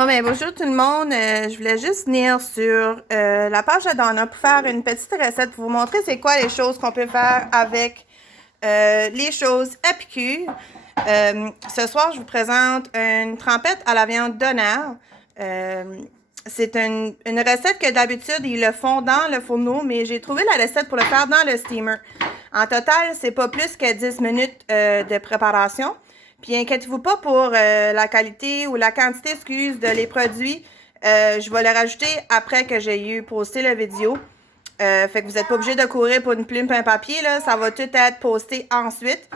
Bon, ben, bonjour tout le monde. Je voulais juste venir sur la page de Donna pour faire une petite recette pour vous montrer c'est quoi les choses qu'on peut faire avec les choses épicures. Ce soir, je vous présente une trempette à la viande d'honneur. C'est une recette que d'habitude, ils le font dans le fourneau, mais j'ai trouvé la recette pour le faire dans le steamer. En total, c'est pas plus que 10 minutes de préparation. Puis inquiétez-vous pas pour la qualité ou la quantité, excuse, de les produits. Je vais le rajouter après que j'ai eu posté la vidéo. Fait que vous n'êtes pas obligé de courir pour une plume et un papier, là. Ça va tout être posté ensuite.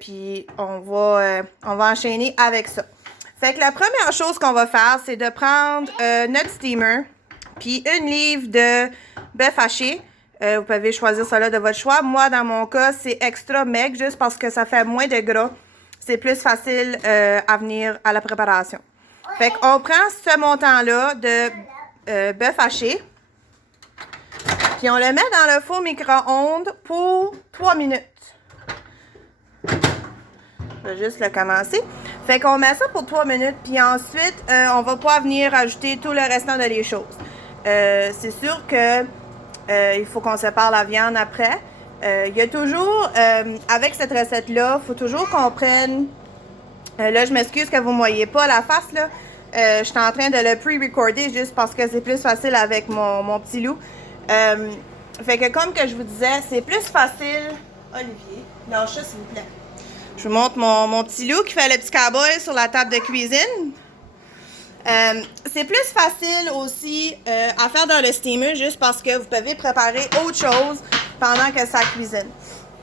Puis on va enchaîner avec ça. Fait que la première chose qu'on va faire, c'est de prendre notre steamer, puis une livre de bœuf haché. Vous pouvez choisir cela de votre choix. Moi, dans mon cas, c'est extra maigre, juste parce que ça fait moins de gras. C'est plus facile à venir à la préparation. Fait qu'on prend ce montant-là de bœuf haché, puis on le met dans le four micro-ondes pour 3 minutes. Je vais juste le commencer. Fait qu'on met ça pour 3 minutes, puis ensuite, on va pouvoir venir ajouter tout le restant de les choses. C'est sûr que il faut qu'on sépare la viande après. Il y a toujours, avec cette recette-là, il faut toujours qu'on prenne... là, je m'excuse que vous ne me voyez pas la face, là. Je suis en train de le pre-recorder juste parce que c'est plus facile avec mon petit loup. Fait que comme que je vous disais, c'est plus facile... Olivier, lâche ça, s'il vous plaît. Je vous montre mon petit loup qui fait le petit cowboy sur la table de cuisine. C'est plus facile aussi à faire dans le steamer juste parce que vous pouvez préparer autre chose pendant que ça cuisine.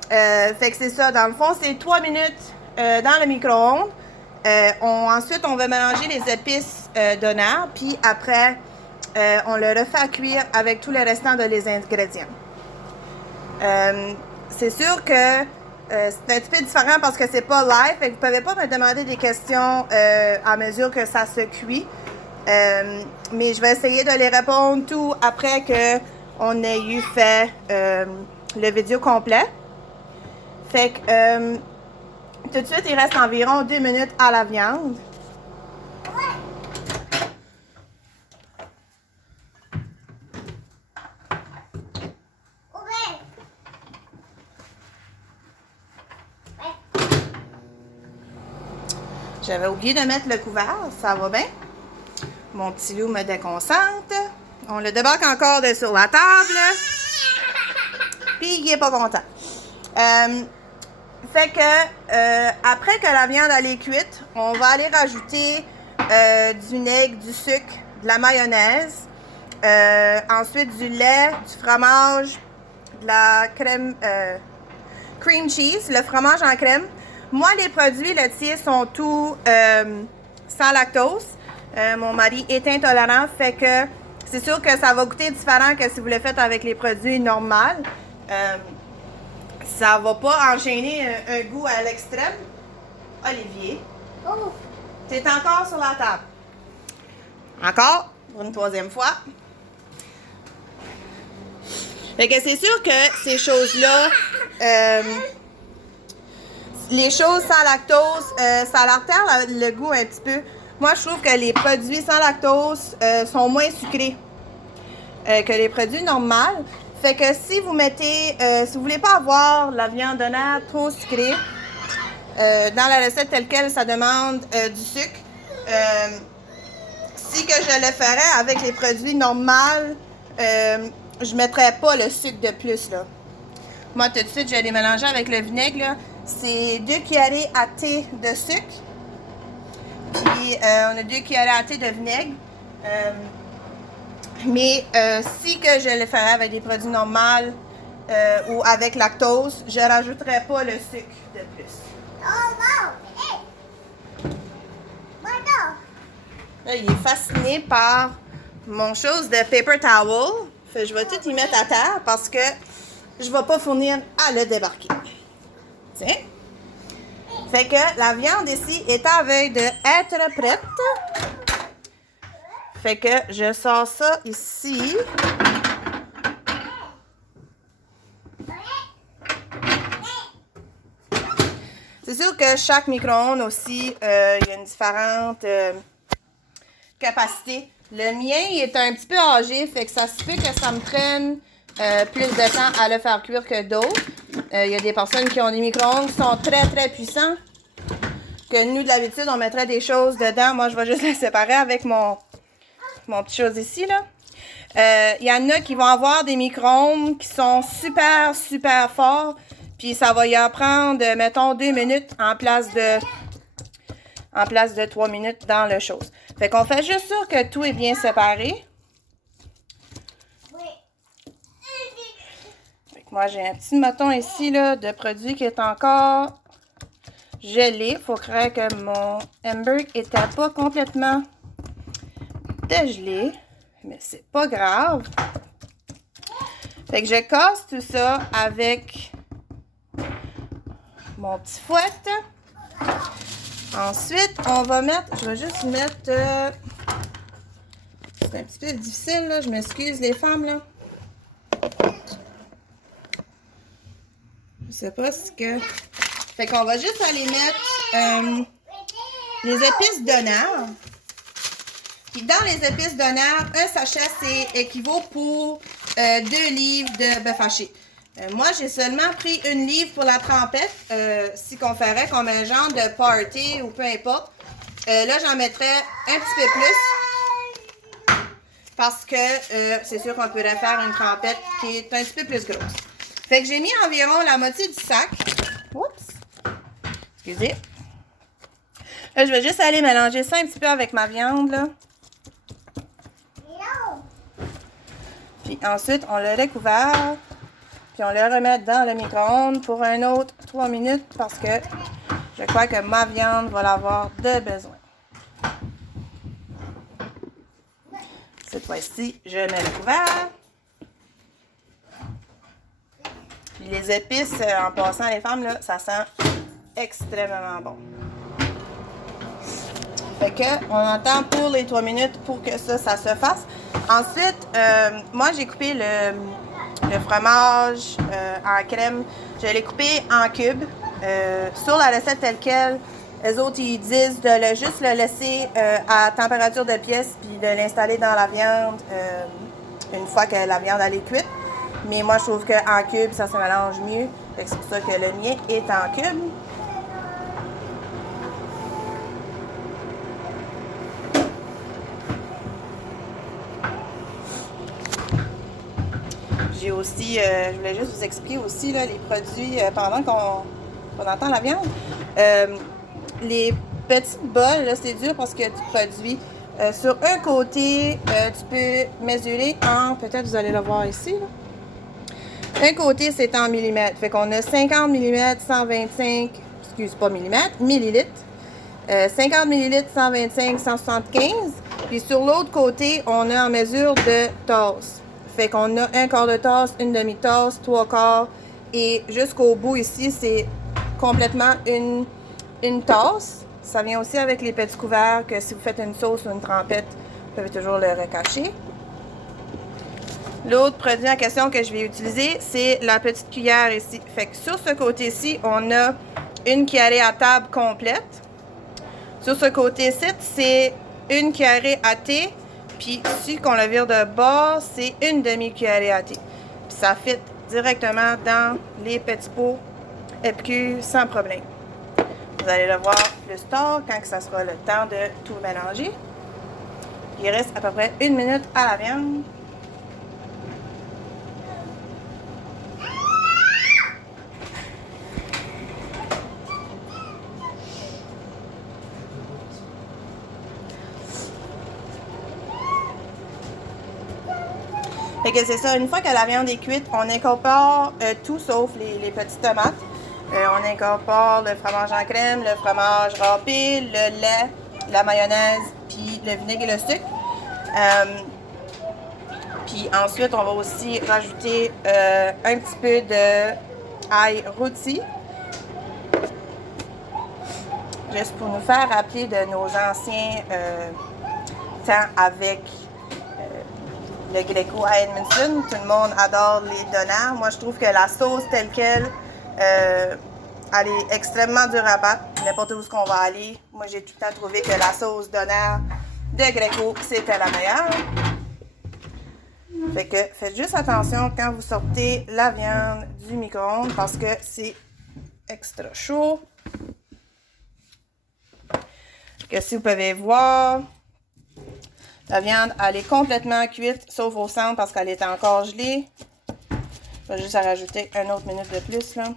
Fait que c'est ça. Dans le fond, c'est 3 minutes dans le micro-ondes. Ensuite, on va mélanger les épices d'honneur. Puis après, on le refait cuire avec tout le restant de les ingrédients. C'est sûr que c'est un petit peu différent parce que c'est pas live. Fait que vous pouvez pas me demander des questions à mesure que ça se cuit. Mais je vais essayer de les répondre tout après qu'on ait eu fait le vidéo complet. Fait que tout de suite, il reste environ 2 minutes à la viande. J'avais oublié de mettre le couvert, ça va bien. Mon petit loup me déconcentre. On le débarque encore sur la table. Puis il est pas content. Fait que après que la viande elle est cuite, on va aller rajouter du vinaigre, du sucre, de la mayonnaise, ensuite du lait, du fromage, de la crème, cream cheese, le fromage en crème. Moi, les produits laitiers sont tous sans lactose. Mon mari est intolérant, fait que c'est sûr que ça va goûter différent que si vous le faites avec les produits normaux. Ça va pas enchaîner un goût à l'extrême. Olivier, tu es encore sur la table. Encore, pour une 3e fois. Fait que c'est sûr que ces choses-là, les choses sans lactose, ça altère le goût un petit peu. Moi, je trouve que les produits sans lactose sont moins sucrés que les produits normaux. Fait que si vous mettez, si vous voulez pas avoir la viande d'honneur trop sucrée, dans la recette telle quelle, ça demande du sucre. Si que je le ferais avec les produits normaux, je mettrais pas le sucre de plus, là. Moi, tout de suite, je vais les mélanger avec le vinaigre, là. C'est 2 cuillerées à thé de sucre. Puis, on a 2 cuillerées à thé de vinaigre. Mais si que je le ferais avec des produits normaux ou avec lactose, je ne rajouterais pas le sucre de plus. Là, il est fasciné par mon chose de paper towel. Fait que je vais tout y mettre à terre parce que je ne vais pas fournir à le débarquer. Tiens. Fait que la viande ici est à veille d'être prête. Fait que je sors ça ici. C'est sûr que chaque micro-ondes aussi, il y a une différente capacité. Le mien, il est un petit peu âgé, fait que ça se peut que ça me prenne plus de temps à le faire cuire que d'autres. Il y a des personnes qui ont des micro-ondes qui sont très très puissants. Que nous, d'habitude, on mettrait des choses dedans. Moi, je vais juste les séparer avec mon petit chose ici, là. Il y en a qui vont avoir des micro-ondes qui sont super, super forts. Puis ça va y en prendre, mettons, 2 minutes en place de 3 minutes dans le chose. Fait qu'on fait juste sûr que tout est bien séparé. Fait que moi, j'ai un petit bâton ici, là, de produit qui est encore gelé. Il faut croire que mon hamburger n'était pas complètement dégelé. Mais c'est pas grave. Fait que je casse tout ça avec mon petit fouette. Ensuite, on va mettre... Je vais juste mettre... c'est un petit peu difficile, là. Je m'excuse, les femmes, là. Je sais pas ce que... Fait qu'on va juste aller mettre les épices d'honneur. Puis dans les épices d'honneur, un sachet, c'est équivaut pour 2 livres de bœuf haché. Moi, j'ai seulement pris 1 livre pour la trempette. Si qu'on ferait comme un genre de party ou peu importe. Là, j'en mettrais un petit peu plus. Parce que c'est sûr qu'on pourrait faire une trempette qui est un petit peu plus grosse. Fait que j'ai mis environ la moitié du sac. Oups! Excusez. Là, je vais juste aller mélanger ça un petit peu avec ma viande, là. Puis ensuite, on le recouvert. Puis on le remet dans le micro-ondes pour un autre 3 minutes parce que je crois que ma viande va l'avoir de besoin. Cette fois-ci, je mets le couvert. Puis les épices, en passant les femmes, là, ça sent extrêmement bon. Fait que on attend pour les 3 minutes pour que ça se fasse. Ensuite, moi j'ai coupé le fromage en crème. Je l'ai coupé en cubes. Sur la recette telle quelle, les autres ils disent de juste le laisser à température de pièce puis de l'installer dans la viande une fois que la viande elle est cuite. Mais moi je trouve qu'en cubes ça se mélange mieux. C'est pour ça que le mien est en cubes. J'ai aussi, je voulais juste vous expliquer aussi là, les produits pendant qu'on entend la viande. Les petites bols, là, c'est dur parce que tu produis. Sur un côté, tu peux mesurer en, peut-être vous allez le voir ici. Là. Un côté, c'est en millimètres. Fait qu'on a 50 mm, 125, excuse pas millimètres, millilitres. 50 millilitres, 125, 175. Puis sur l'autre côté, on a en mesure de tasse. Fait qu'on a 1/4 de tasse, 1 demi-tasse, 3/4 et jusqu'au bout ici, c'est complètement une tasse. Ça vient aussi avec les petits couverts que si vous faites une sauce ou une trempette, vous pouvez toujours le recacher. L'autre produit en question que je vais utiliser, c'est la petite cuillère ici. Fait que sur ce côté-ci, on a une cuillerée à table complète. Sur ce côté-ci, c'est une cuillerée à thé. Puis ici, qu'on le vire de bord, c'est une demi-cuillerée à thé. Puis ça fit directement dans les petits pots épicures sans problème. Vous allez le voir plus tard quand ça sera le temps de tout mélanger. Il reste à peu près 1 minute à la viande. Fait que c'est ça, une fois que la viande est cuite, on incorpore tout sauf les petites tomates. On incorpore le fromage en crème, le fromage râpé, le lait, la mayonnaise, puis le vinaigre et le sucre. Puis ensuite, on va aussi rajouter un petit peu d'ail rôti. Juste pour nous faire rappeler de nos anciens temps avec le Greco à Edmundston. Tout le monde adore les donuts. Moi, je trouve que la sauce telle qu'elle, elle est extrêmement dure à battre. N'importe où qu'on va aller. Moi, j'ai tout le temps trouvé que la sauce donner de Greco, c'était la meilleure. Fait que faites juste attention quand vous sortez la viande du micro-ondes parce que c'est extra chaud. Que si vous pouvez voir, la viande, elle est complètement cuite, sauf au centre parce qu'elle est encore gelée. Je vais juste rajouter une autre minute de plus, là.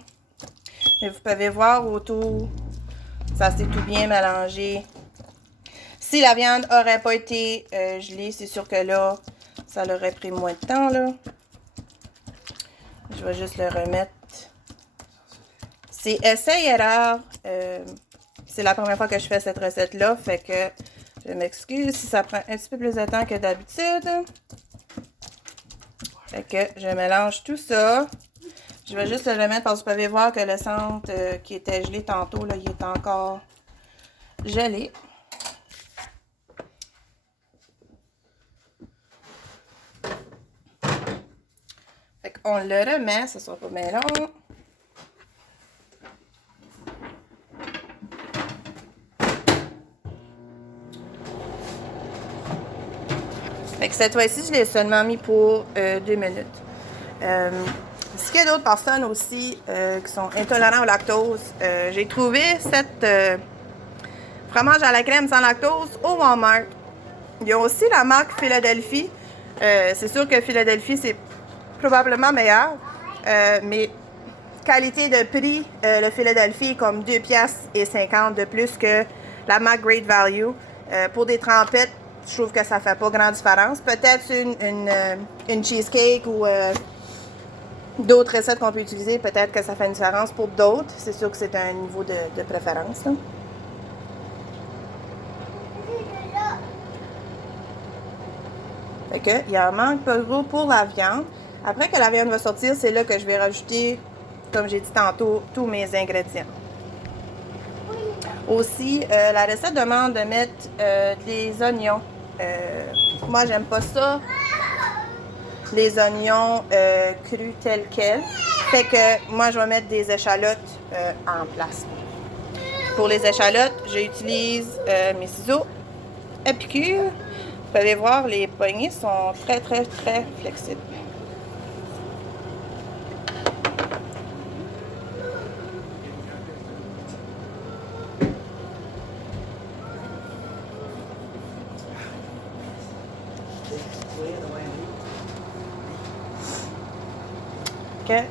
Mais vous pouvez voir autour, ça s'est tout bien mélangé. Si la viande n'aurait pas été gelée, c'est sûr que là, ça l'aurait pris moins de temps, là. Je vais juste le remettre. C'est essai-erreur. C'est la première fois que je fais cette recette-là, fait que je m'excuse si ça prend un petit peu plus de temps que d'habitude. Fait que je mélange tout ça. Je vais juste le remettre parce que vous pouvez voir que le centre qui était gelé tantôt, là, il est encore gelé. Fait qu'on le remet, ça sera pas bien long. Fait que cette fois-ci, je l'ai seulement mis pour 2 minutes. S'il y a d'autres personnes aussi qui sont intolérants au lactose, j'ai trouvé cette fromage à la crème sans lactose au Walmart. Il y a aussi la marque Philadelphie. C'est sûr que Philadelphie, c'est probablement meilleur. Mais qualité de prix, le Philadelphie est comme 2,50 $ de plus que la marque Great Value. Pour des trempettes, je trouve que ça fait pas grande différence. Peut-être une cheesecake ou d'autres recettes qu'on peut utiliser, peut-être que ça fait une différence pour d'autres. C'est sûr que c'est un niveau de préférence, là. Fait que, il en manque pas gros pour la viande. Après que la viande va sortir, c'est là que je vais rajouter, comme j'ai dit tantôt, tous mes ingrédients. Aussi, la recette demande de mettre des oignons. Moi, j'aime pas ça, les oignons crus tels quels. Fait que moi, je vais mettre des échalotes en place. Pour les échalotes, j'utilise mes ciseaux Épicure. Vous pouvez voir, les poignées sont très flexibles.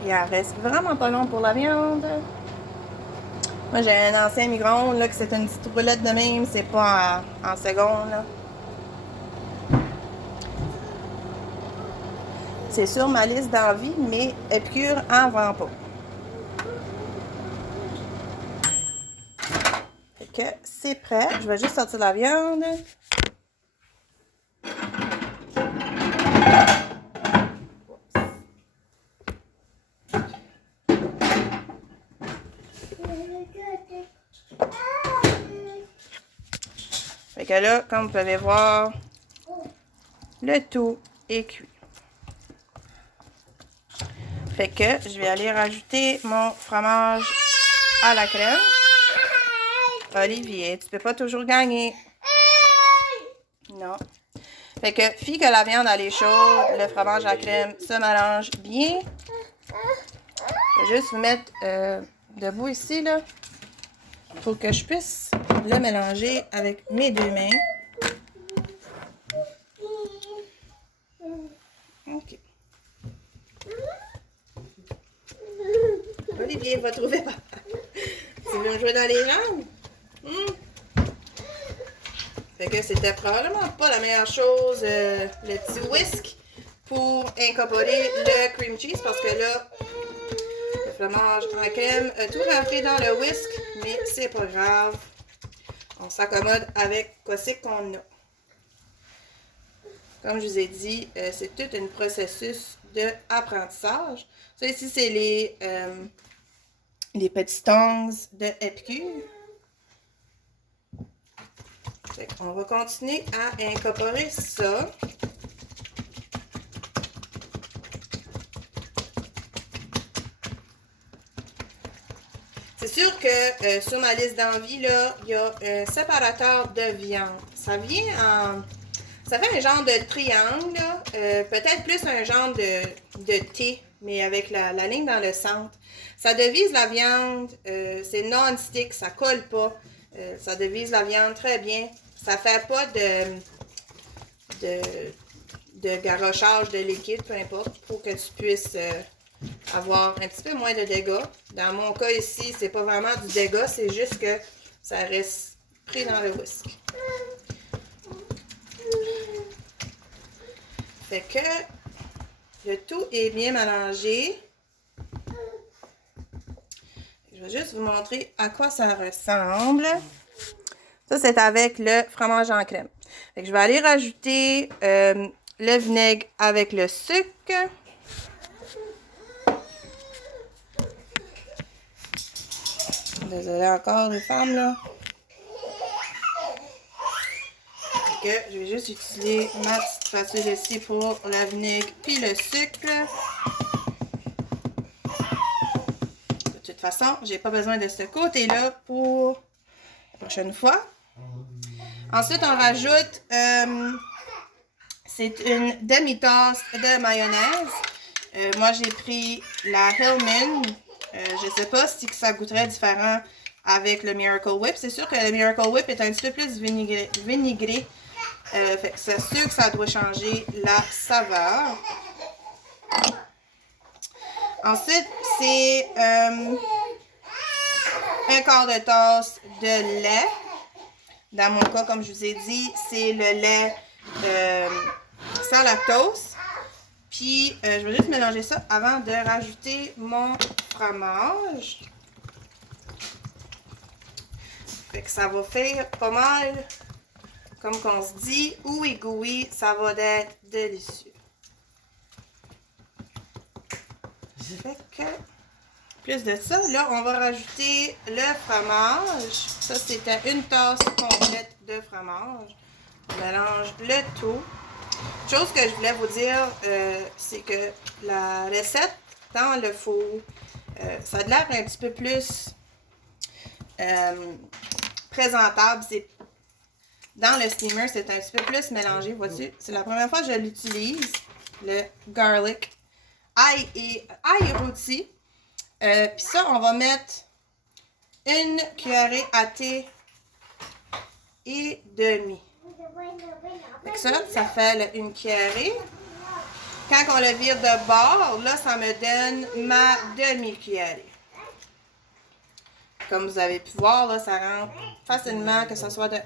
Il en reste vraiment pas long pour la viande. Moi, j'ai un ancien micro-ondes, là, que c'est une petite roulette de même, c'est pas en secondes, là. C'est sur ma liste d'envie, mais Épicure en vend pas. Fait que c'est prêt. Je vais juste sortir la viande. Fait que là, comme vous pouvez voir, le tout est cuit. Fait que je vais aller rajouter mon fromage à la crème. Olivier, tu peux pas toujours gagner. Non. Fait que, fille que la viande elle est chaude, le fromage à la crème se mélange bien. Je vais juste vous mettre debout ici, là, pour que je puisse le mélanger avec mes deux mains. OK. Olivier va trouver papa. Tu veux me jouer dans les jambes? Fait que c'était probablement pas la meilleure chose, le petit whisk, pour incorporer le cream cheese, parce que là, le fromage en crème a tout rentré dans le whisk, mais c'est pas grave. On s'accommode avec ce qu'on a. Comme je vous ai dit, c'est tout un processus d'apprentissage. Ça ici, c'est les petits tongs de Épicure. On va continuer à incorporer ça. C'est sûr que sur ma liste d'envie, là, il y a un séparateur de viande. ça vient en... Ça fait un genre de triangle, peut-être plus un genre de T, mais avec la ligne dans le centre. Ça devise la viande, c'est non-stick, ça colle pas. Ça devise la viande très bien. Ça fait pas de garochage de liquide, peu importe, pour que tu puisses avoir un petit peu moins de dégâts. Dans mon cas ici, c'est pas vraiment du dégât, c'est juste que ça reste pris dans le whisk. Fait que le tout est bien mélangé. Je vais juste vous montrer à quoi ça ressemble. Ça, c'est avec le fromage en crème. Fait que je vais aller rajouter le vinaigre avec le sucre. Désolée encore les femmes là. Que je vais juste utiliser ma petite spatule ici pour le vinaigre puis le sucre. De toute façon, j'ai pas besoin de ce côté-là pour la prochaine fois. Ensuite, on rajoute, c'est une demi-tasse de mayonnaise. Moi, j'ai pris la Hillman. Je sais pas si ça goûterait différent avec le Miracle Whip. C'est sûr que le Miracle Whip est un petit peu plus vinaigré. Fait que c'est sûr que ça doit changer la saveur. Ensuite, c'est un quart de tasse de lait. Dans mon cas, comme je vous ai dit, c'est le lait sans lactose. Puis, je vais juste mélanger ça avant de rajouter mon fromage. Fait que ça va faire pas mal, comme qu'on se dit, ooey-gooey, ça va être délicieux. Fait que, plus de ça, là, on va rajouter le fromage. Ça, c'était une tasse complète de fromage. On mélange le tout. Chose que je voulais vous dire, c'est que la recette dans le four, ça a l'air un petit peu plus présentable. Dans le steamer, c'est un petit peu plus mélangé. Vois-tu? C'est la première fois que je l'utilise, le garlic. Ail rôti. Puis ça, on va mettre une cuillerée à thé et demi. Ça fait une cuillerée. Quand on le vire de bord, là, ça me donne ma demi-cuillerée. Comme vous avez pu voir, là, ça rentre facilement, que ce soit de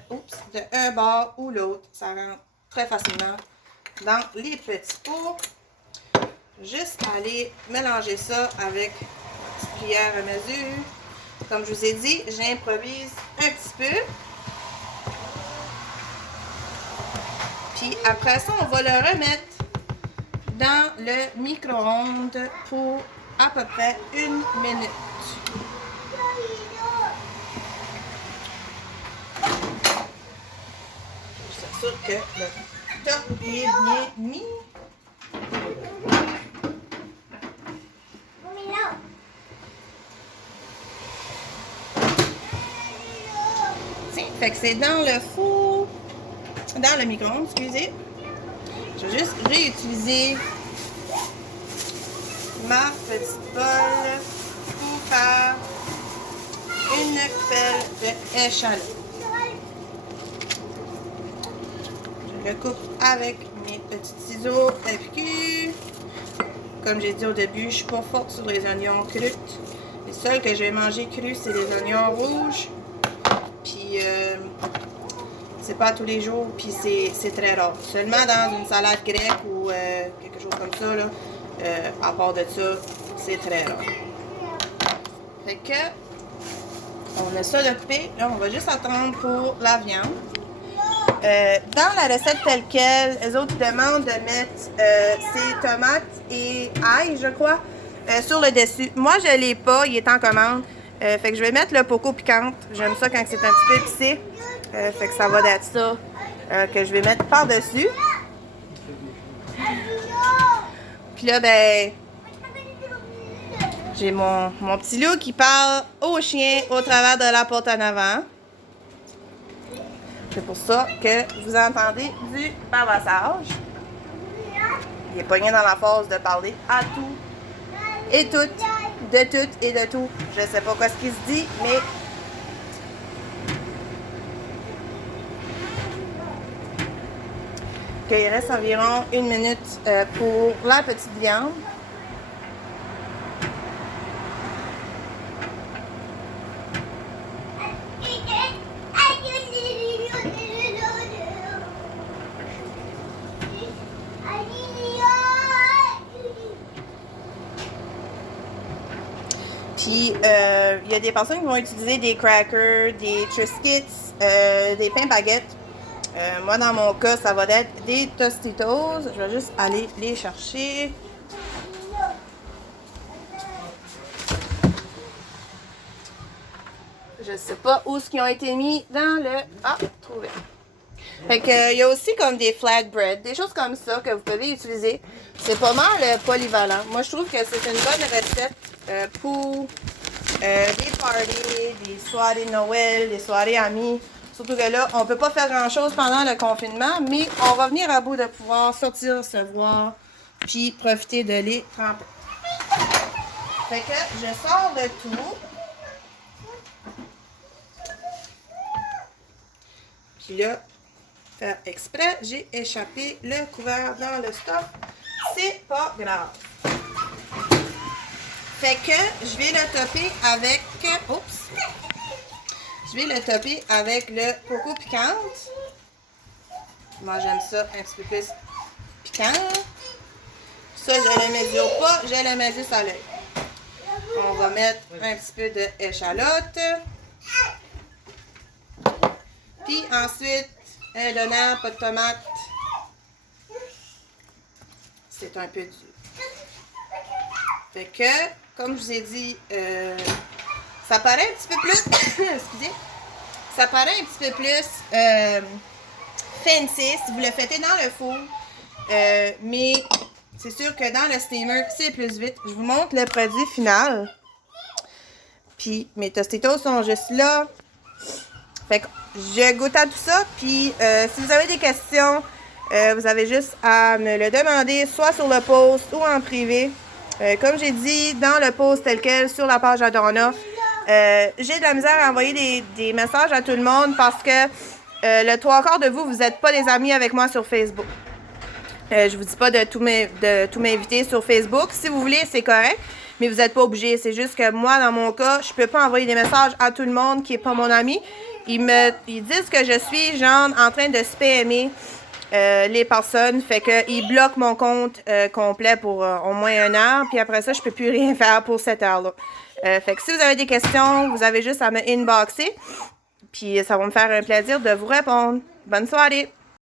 un bord ou l'autre. Ça rentre très facilement dans les petits pots. Juste aller mélanger ça avec une petite cuillère à mesure. Comme je vous ai dit, j'improvise un petit peu. Puis après ça, on va le remettre dans le micro-ondes pour à peu près 1 minute. Je suis sûre que le top est bien mis. Fait que c'est dans le four, dans le micro-ondes, excusez. Je vais juste réutiliser ma petite bolle pour faire une pelle d'échalote. Je le coupe avec mes petits ciseaux épicus. Comme j'ai dit au début, je suis pas forte sur les oignons crus. Les seuls que je vais manger crus, c'est les oignons rouges. Puis, c'est pas tous les jours, puis c'est très rare. Seulement dans une salade grecque ou quelque chose comme ça, là, à part de ça, c'est très rare. Fait que, on a ça d'occupé. Là, on va juste attendre pour la viande. Dans la recette telle quelle, les autres demandent de mettre ces tomates et ail, je crois, sur le dessus. Moi, je l'ai pas, il est en commande. Fait que je vais mettre le poco piquante. J'aime ça quand c'est un petit peu épicé. Fait que ça va être ça que je vais mettre par-dessus. Puis là, ben, j'ai mon petit loup qui parle au chien au travers de la porte en avant. C'est pour ça que vous entendez du bavassage. Il est pogné dans la phase de parler à tout et tout, de tout et de tout. Je sais pas quoi ce qu'il se dit, mais... Okay, il reste environ 1 minute pour la petite viande. Puis, il y a des personnes qui vont utiliser des crackers, des Triscuits, des pains baguettes. Moi, dans mon cas, ça va être des Tostitos. Je vais juste aller les chercher. Je sais pas où ce qui ont été mis dans le... Ah, trouvé. Fait que, il y a aussi comme des flatbread, des choses comme ça que vous pouvez utiliser. C'est pas mal polyvalent. Moi, je trouve que c'est une bonne recette pour des parties, des soirées de Noël, des soirées amis. Surtout que là, on peut pas faire grand-chose pendant le confinement, mais on va venir à bout de pouvoir sortir, se voir, puis profiter de les tremper. Fait que je sors le tout. Puis là, faire exprès, j'ai échappé le couvert dans le stock. C'est pas grave. Fait que je vais le topper avec... Oups! Je vais le topper avec le coco piquante. Moi, j'aime ça un petit peu plus piquant. Ça, je le mesure pas, je le mets juste à l'œil. On va mettre un petit peu d'échalote. Puis ensuite, un donnant, pas de tomate. C'est un peu dur. Fait que, comme je vous ai dit, ça paraît un petit peu plus... excusez. Ça paraît un petit peu plus fancy si vous le faites dans le four. Mais c'est sûr que dans le steamer, c'est plus vite. Je vous montre le produit final. Puis mes Tostitos sont juste là. Fait que je goûte à tout ça. Puis si vous avez des questions, vous avez juste à me le demander, soit sur le post ou en privé. Comme j'ai dit dans le post tel quel sur la page Adorna, j'ai de la misère à envoyer des messages à tout le monde parce que le 3/4 de vous n'êtes pas des amis avec moi sur Facebook. Je vous dis pas de tout m'inviter sur Facebook. Si vous voulez, c'est correct, mais vous n'êtes pas obligé. C'est juste que moi, dans mon cas, je peux pas envoyer des messages à tout le monde qui est pas mon ami. Ils disent que je suis genre en train de spammer les personnes. Fait que ils bloquent mon compte complet pour au moins 1 heure. Puis après ça, je peux plus rien faire pour cette heure-là. Fait que si vous avez des questions, vous avez juste à me inboxer. Puis ça va me faire un plaisir de vous répondre. Bonne soirée!